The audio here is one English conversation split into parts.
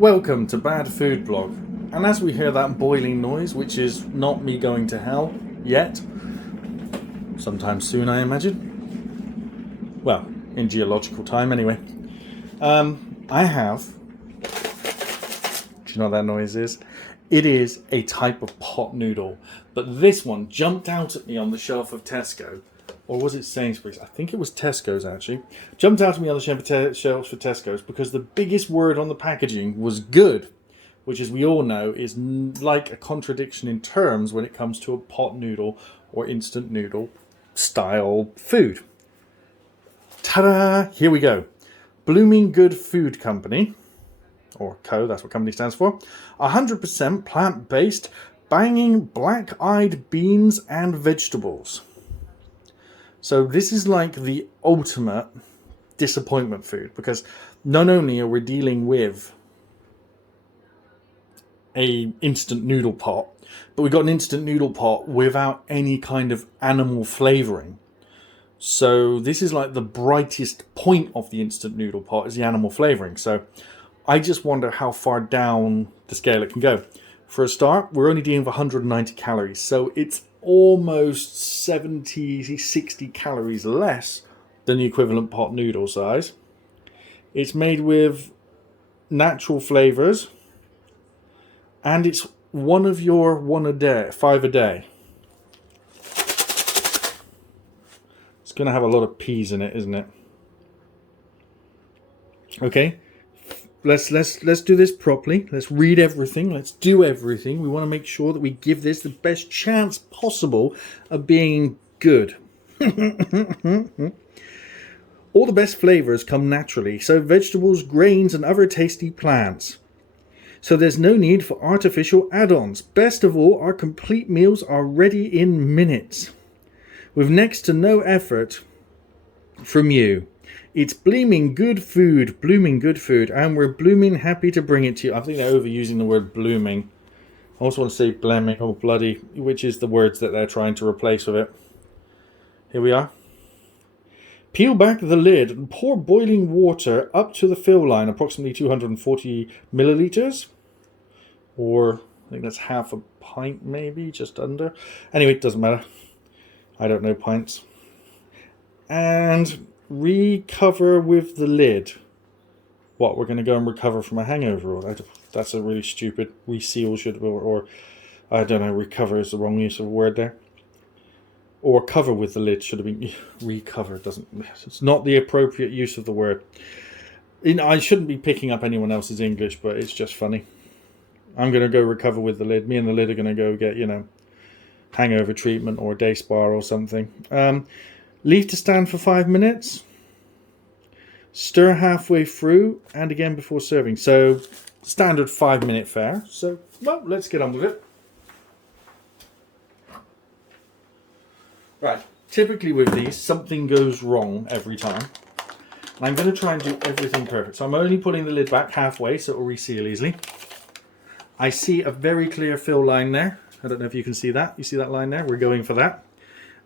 Welcome to Bad Food Blog. And as we hear that boiling noise, which is not me going to hell yet, sometime soon I imagine. Well, in geological time anyway. I have, do you know what that noise is? It is a type of pot noodle, but this one jumped out at me on the shelf of Tesco. Or was it Sainsbury's? I think it was Tesco's actually. Jumped out at me on the shelves for Tesco's because the biggest word on the packaging was good, which, as we all know, is like a contradiction in terms when it comes to a pot noodle or instant noodle style food. Ta-da! Here we go. Blooming Good Food Company, or Co, that's what company stands for. 100% plant-based, banging black-eyed beans and vegetables. So this is like the ultimate disappointment food, because not only are we dealing with a instant noodle pot, but we got an instant noodle pot without any kind of animal flavoring. So this is like the brightest point of the instant noodle pot is the animal flavoring. So I just wonder how far down the scale it can go. For a start, we're only dealing with 190 calories, so it's almost 70, 60 calories less than the equivalent pot noodle size. It's made with natural flavors, and it's one of your 5 a day. It's going to have a lot of peas in it, isn't it? Okay, let's do this properly. Let's read everything. Let's do everything. We want to make sure that we give this the best chance possible of being good. All the best flavors come naturally, so vegetables, grains, and other tasty plants. So there's no need for artificial add-ons. Best of all, our complete meals are ready in minutes, with next to no effort from you. It's blooming good food, and we're blooming happy to bring it to you. I think they're overusing the word blooming. I also want to say blemming or bloody, which is the words that they're trying to replace with it. Here we are. Peel back the lid and pour boiling water up to the fill line, approximately 240 milliliters. Or I think that's half a pint, maybe, just under. Anyway, it doesn't matter. I don't know pints. And recover with the lid. What, we're going to go and recover from a hangover? Or that's a really stupid reseal, or I don't know, recover is the wrong use of a word there. Or cover with the lid should have been recover. It's not the appropriate use of the word. I shouldn't be picking up anyone else's English, but it's just funny. I'm going to go recover with the lid. Me and the lid are going to go get, hangover treatment or a day spa or something. Leave to stand for 5 minutes. Stir halfway through and again before serving. So standard 5-minute fare. So, well, let's get on with it. Right, typically with these, something goes wrong every time. And I'm going to try and do everything perfect. So I'm only putting the lid back halfway so it will reseal easily. I see a very clear fill line there. I don't know if you can see that. You see that line there? We're going for that.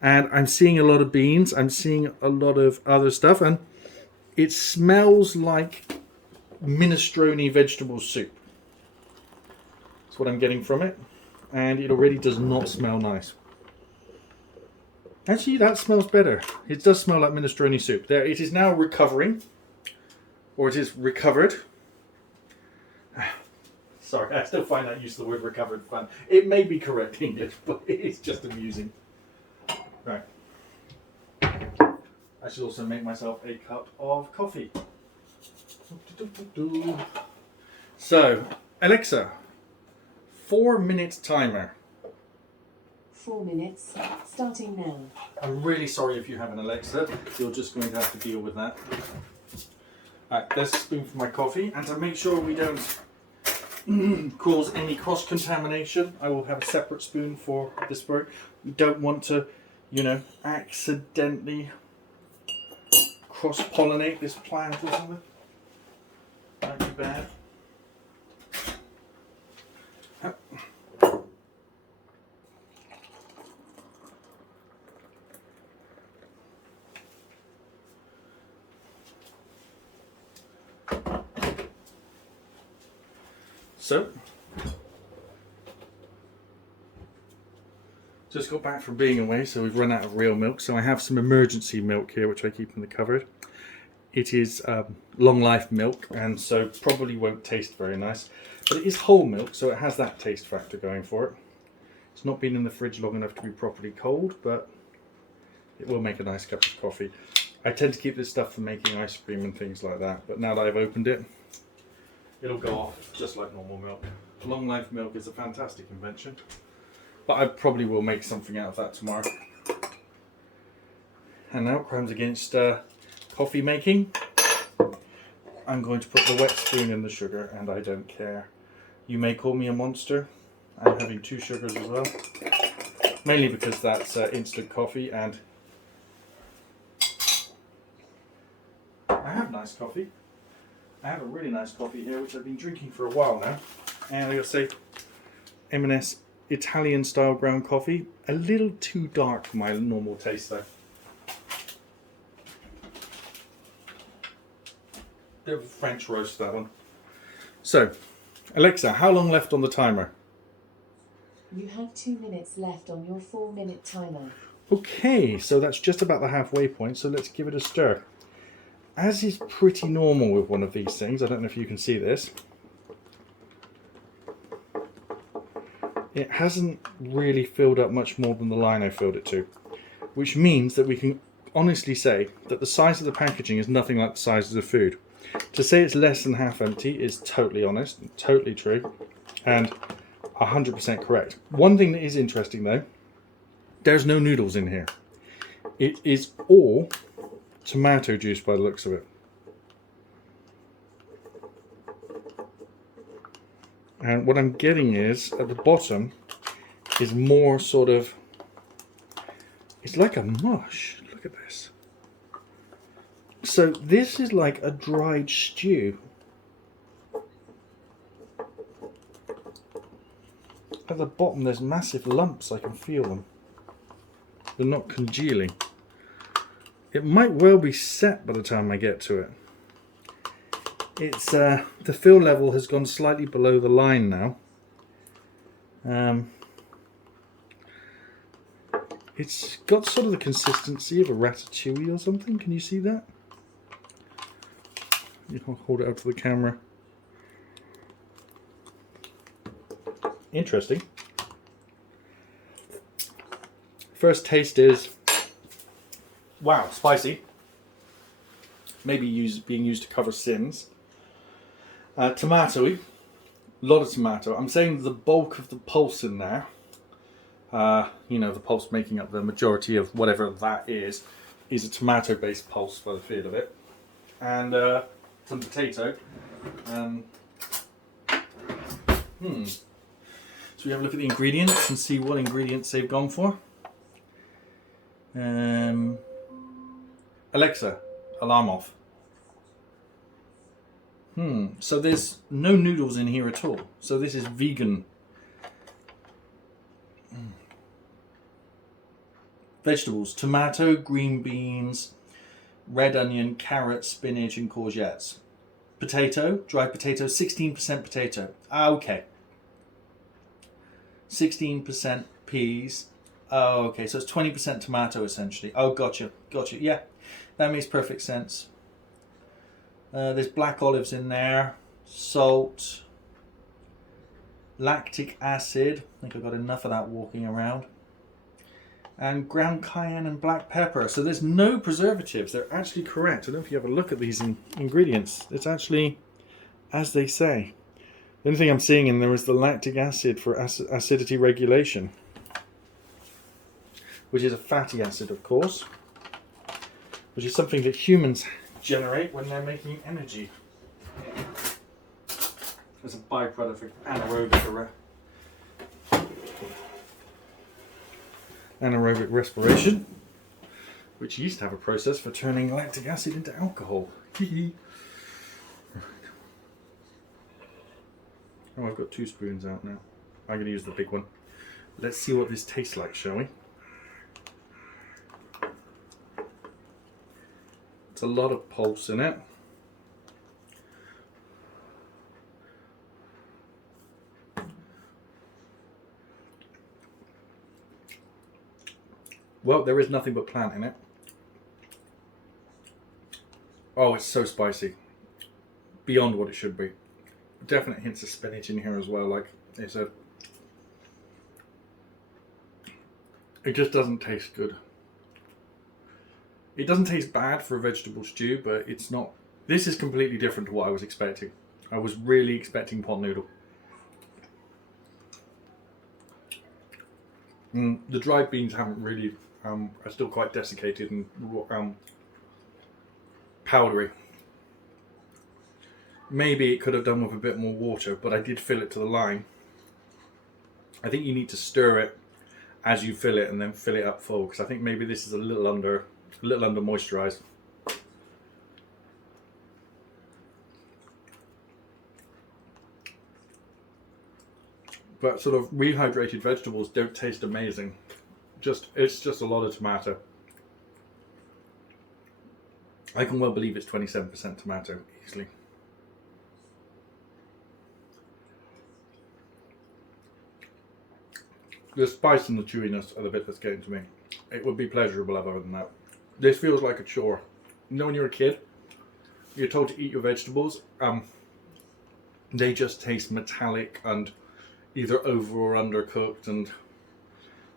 And I'm seeing a lot of beans. I'm seeing a lot of other stuff. And it smells like minestrone vegetable soup. That's what I'm getting from it. And it already does not smell nice. Actually, that smells better. It does smell like minestrone soup. There, it is now recovering. Or it is recovered. Sorry, I still find that use of the word recovered fun. It may be correct English, but it is just amusing. Right. I should also make myself a cup of coffee. So, Alexa, 4-minute timer. 4 minutes, starting now. I'm really sorry if you have an Alexa. You're just going to have to deal with that. Alright, there's a spoon for my coffee. And to make sure we don't cause any cross-contamination, I will have a separate spoon for this work. We don't want to, accidentally cross-pollinate this plant or something. That'd be bad. also just got back from being away, so we've run out of real milk. So I have some emergency milk here, which I keep in the cupboard. It is long life milk, and so probably won't taste very nice. But it is whole milk, so it has that taste factor going for it. It's not been in the fridge long enough to be properly cold, but it will make a nice cup of coffee. I tend to keep this stuff for making ice cream and things like that, but now that I've opened it, it'll go off just like normal milk. Long life milk is a fantastic invention, but I probably will make something out of that tomorrow. And now, crimes against coffee making. I'm going to put the wet spoon in the sugar, and I don't care. You may call me a monster. I'm having 2 sugars as well. Mainly because that's instant coffee, and I have nice coffee. I have a really nice coffee here, which I've been drinking for a while now. And I'll say M&S Italian style ground coffee. A little too dark for my normal taste though. Bit of a French roast, that one. So, Alexa, how long left on the timer? You have 2 minutes left on your 4-minute timer. Okay, so that's just about the halfway point, so let's give it a stir. As is pretty normal with one of these things, I don't know if you can see this, it hasn't really filled up much more than the line I filled it to, which means that we can honestly say that the size of the packaging is nothing like the size of the food. To say it's less than half empty is totally honest, totally true, and 100% correct. One thing that is interesting though, there's no noodles in here. It is all tomato juice by the looks of it. And what I'm getting is, at the bottom, is more sort of, it's like a mush. Look at this. So this is like a dried stew. At the bottom there's massive lumps, I can feel them. They're not congealing. It might well be set by the time I get to it. It's the fill level has gone slightly below the line now. It's got sort of the consistency of a ratatouille or something. Can you see that? You can hold it up to the camera. Interesting. First taste is, wow, spicy. Maybe being used to cover sins. Tomatoey. A lot of tomato. I'm saying the bulk of the pulse in there, you know, the pulse making up the majority of whatever that is a tomato-based pulse by the feel of it. And some potato. So we have a look at the ingredients and see what ingredients they've gone for. Alexa, alarm off. So there's no noodles in here at all. So this is vegan. Vegetables, tomato, green beans, red onion, carrot, spinach and courgettes. Potato, dried potato, 16% potato. Okay. 16% peas. Oh, okay, so it's 20% tomato essentially. Oh, gotcha. Yeah, that makes perfect sense. There's black olives in there, salt, lactic acid. I think I've got enough of that walking around. And ground cayenne and black pepper. So there's no preservatives. They're actually correct. I don't know if you have a look at these ingredients. It's actually as they say. The only thing I'm seeing in there is the lactic acid for acidity regulation, which is a fatty acid, of course, which is something that humans generate when they're making energy as a byproduct of anaerobic respiration, which used to have a process for turning lactic acid into alcohol. Oh, I've got 2 spoons out now. I'm going to use the big one. Let's see what this tastes like, shall we? It's a lot of pulse in it. Well, there is nothing but plant in it. Oh, it's so spicy. Beyond what it should be. Definite hints of spinach in here as well, like I said. It just doesn't taste good. It doesn't taste bad for a vegetable stew, but it's not... This is completely different to what I was expecting. I was really expecting pot noodle. The dried beans haven't really... are still quite desiccated and powdery. Maybe it could have done with a bit more water, but I did fill it to the line. I think you need to stir it as you fill it and then fill it up full, because I think maybe this is a little under moisturized. But sort of rehydrated vegetables don't taste amazing. It's just a lot of tomato. I can well believe it's 27% tomato easily. The spice and the chewiness are the bit that's getting to me. It would be pleasurable other than that. This feels like a chore. You know when you're a kid, you're told to eat your vegetables, they just taste metallic and either over or undercooked, and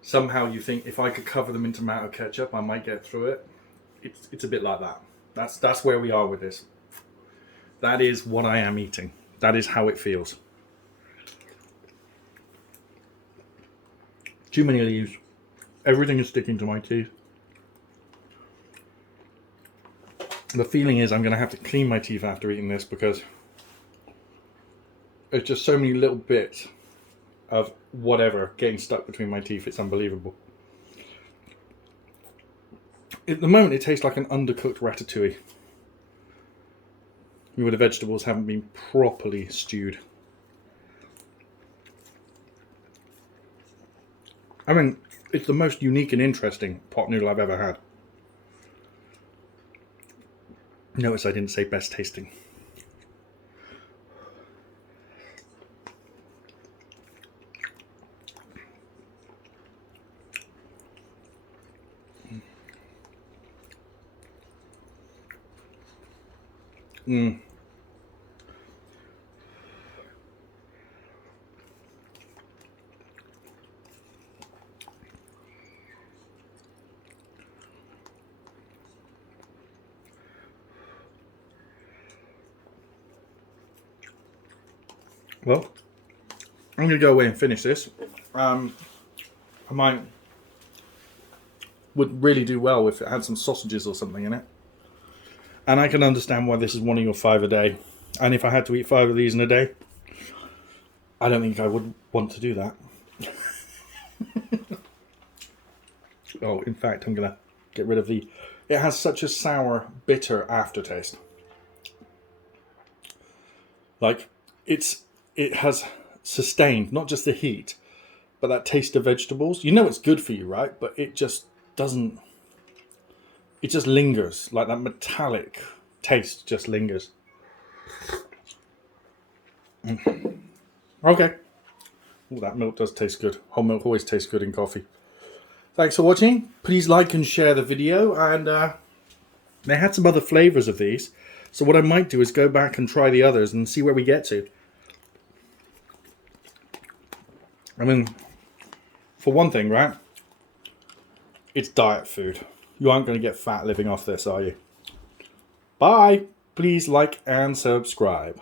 somehow you think if I could cover them in tomato ketchup I might get through it. It's a bit like that. That's where we are with this. That is what I am eating. That is how it feels. Too many leaves. Everything is sticking to my teeth. The feeling is I'm going to have to clean my teeth after eating this, because there's just so many little bits of whatever getting stuck between my teeth. It's unbelievable. At the moment it tastes like an undercooked ratatouille, where the vegetables haven't been properly stewed. I mean, it's the most unique and interesting pot noodle I've ever had. Notice I didn't say best tasting. Well, I'm going to go away and finish this. Would really do well if it had some sausages or something in it. And I can understand why this is one of your 5 a day. And if I had to eat 5 of these in a day, I don't think I would want to do that. Oh, in fact, I'm going to get rid of the... It has such a sour, bitter aftertaste. Like, it has sustained not just the heat, but that taste of vegetables. You know it's good for you, right? But it just doesn't... It just lingers. Like that metallic taste just lingers. Okay. Oh, that milk does taste good. Whole milk always tastes good in coffee. Thanks for watching. Please like and share the video. And they had some other flavours of these. So what I might do is go back and try the others and see where we get to. I mean, for one thing, right? It's diet food. You aren't going to get fat living off this, are you? Bye. Please like and subscribe.